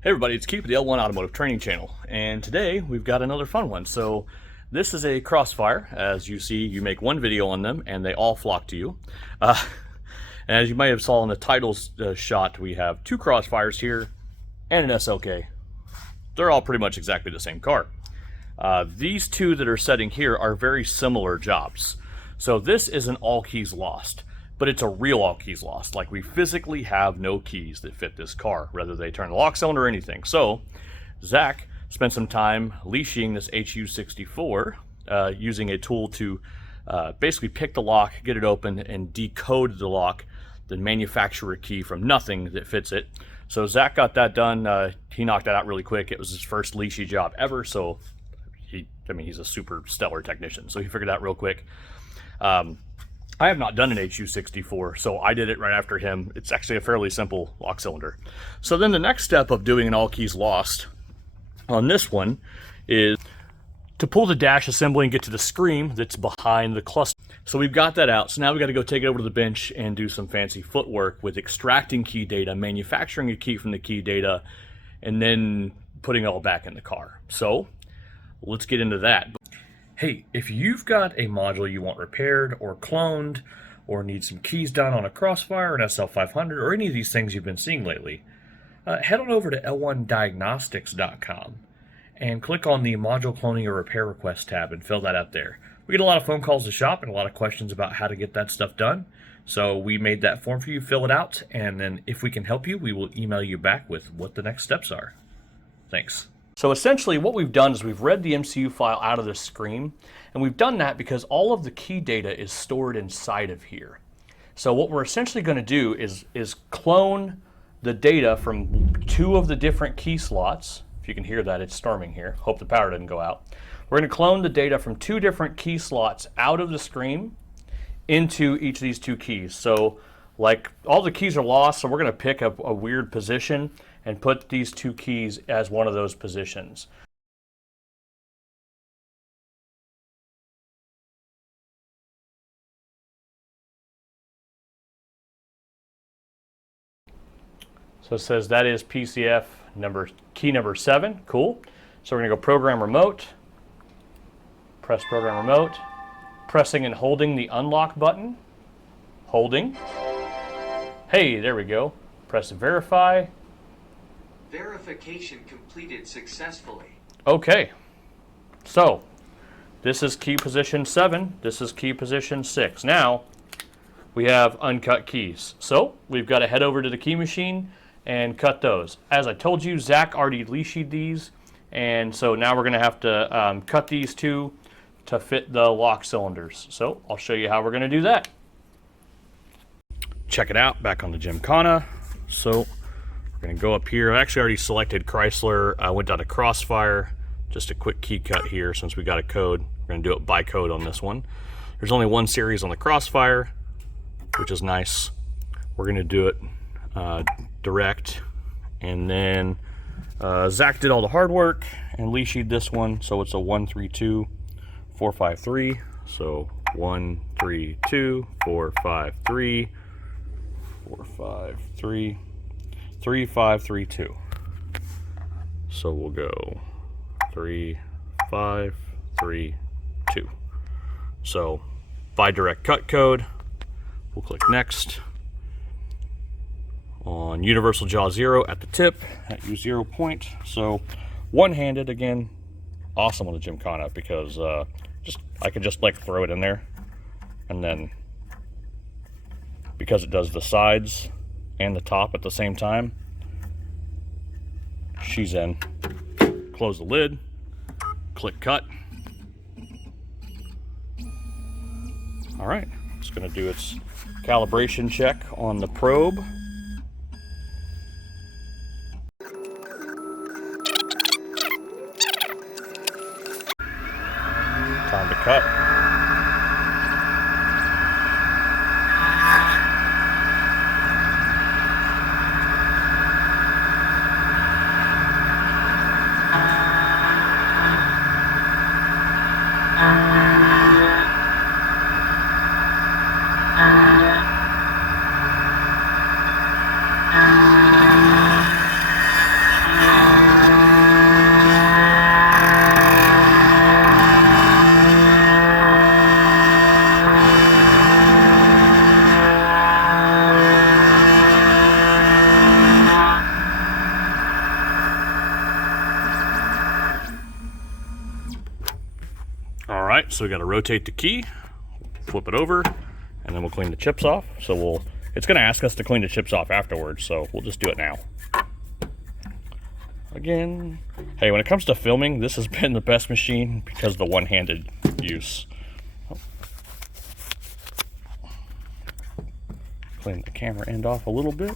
Hey everybody, it's Keith with the L1 Automotive Training Channel, and today we've got another fun one. So this is a Crossfire. As you see, you make one video on them and they all flock to you. And as you might have saw in the titles shot, we have two Crossfires here and an SLK. They're all pretty much exactly the same car. These two that are setting here are very similar jobs. So this is an all keys lost, but it's a real all keys lost. Like, we physically have no keys that fit this car, whether they turn the lock cylinder or anything. So Zach spent some time leashing this HU64 using a tool to basically pick the lock, get it open, and decode the lock, the manufacturer key from nothing that fits it. So Zach got that done. He knocked that out really quick. It was his first leashy job ever, so he's a super stellar technician, so he figured that real quick. I have not done an HU64, so I did it right after him. It's actually a fairly simple lock cylinder. So then the next step of doing an all keys lost on this one is to pull the dash assembly and get to the screen that's behind the cluster. So we've got that out. So now we've got to go take it over to the bench and do some fancy footwork with extracting key data, manufacturing a key from the key data, and then putting it all back in the car. So let's get into that. Hey, if you've got a module you want repaired or cloned, or need some keys done on a Crossfire, an SL500, or any of these things you've been seeing lately, head on over to L1Diagnostics.com and click on the Module Cloning or Repair Request tab and fill that out there. We get a lot of phone calls to shop and a lot of questions about how to get that stuff done. So we made that form for you, fill it out, and then if we can help you, we will email you back with what the next steps are. Thanks. So essentially what we've done is we've read the MCU file out of the screen, and we've done that because all of the key data is stored inside of here. So what we're essentially going to do is clone the data from two of the different key slots. If you can hear that, it's storming here. Hope the power doesn't go out. We're going to clone the data from two different key slots out of the screen into each of these two keys. So like, all the keys are lost, so we're going to pick a weird position and put these two keys as one of those positions. So it says that is PCF key number 7. Cool. So we're going to go program remote, press program remote, pressing and holding the unlock button, holding. Hey, there we go. Press verify. Verification completed successfully. Okay, so this is key position 7, this is key position 6. Now we have uncut keys, so we've got to head over to the key machine and cut those. As I told you, Zach already leashed these, and so now we're going to have to cut these two to fit the lock cylinders. So I'll show you how we're going to do that. Check it out, back on the Gymkana. So we're going to go up here. I actually already selected Chrysler. I went down to Crossfire. Just a quick key cut here since we got a code. We're going to do it by code on this one. There's only one series on the Crossfire, which is nice. We're going to do it direct. And then Zach did all the hard work and leashed this one. So it's a 132453. So 132453. 453 3532. So we'll go 3532. So by direct cut code, we'll click next on universal jaw 0 at the tip at U0 point. So one-handed, again, awesome on the Gymkana because I can just like throw it in there, and then because it does the sides and the top at the same time, she's in. Close the lid, click cut. All right, it's going to do its calibration check on the probe. Time to cut. So we got to rotate the key, flip it over, and then we'll clean the chips off. So it's going to ask us to clean the chips off afterwards, so we'll just do it now. Again, hey, when it comes to filming, this has been the best machine because of the one-handed use. Clean the camera end off a little bit.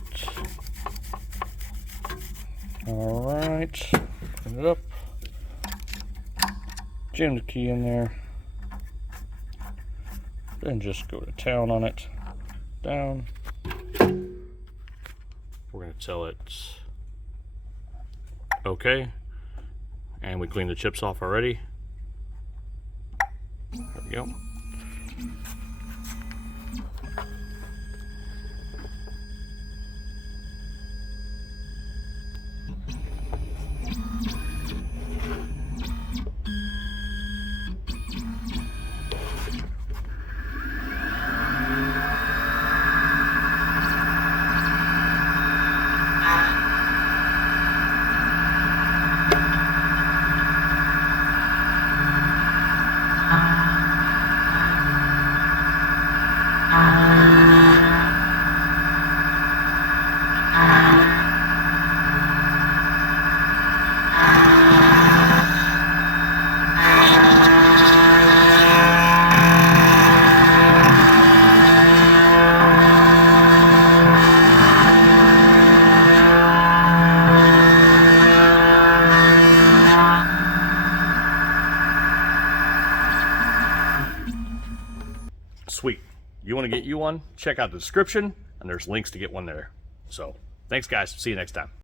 All right, clean it up. Jam the key in there. Then just go to town on it. Down. We're going to tell it okay. And we cleaned the chips off already. There we go. Sweet. You want to get you one? Check out the description, and there's links to get one there. So, thanks guys. See you next time.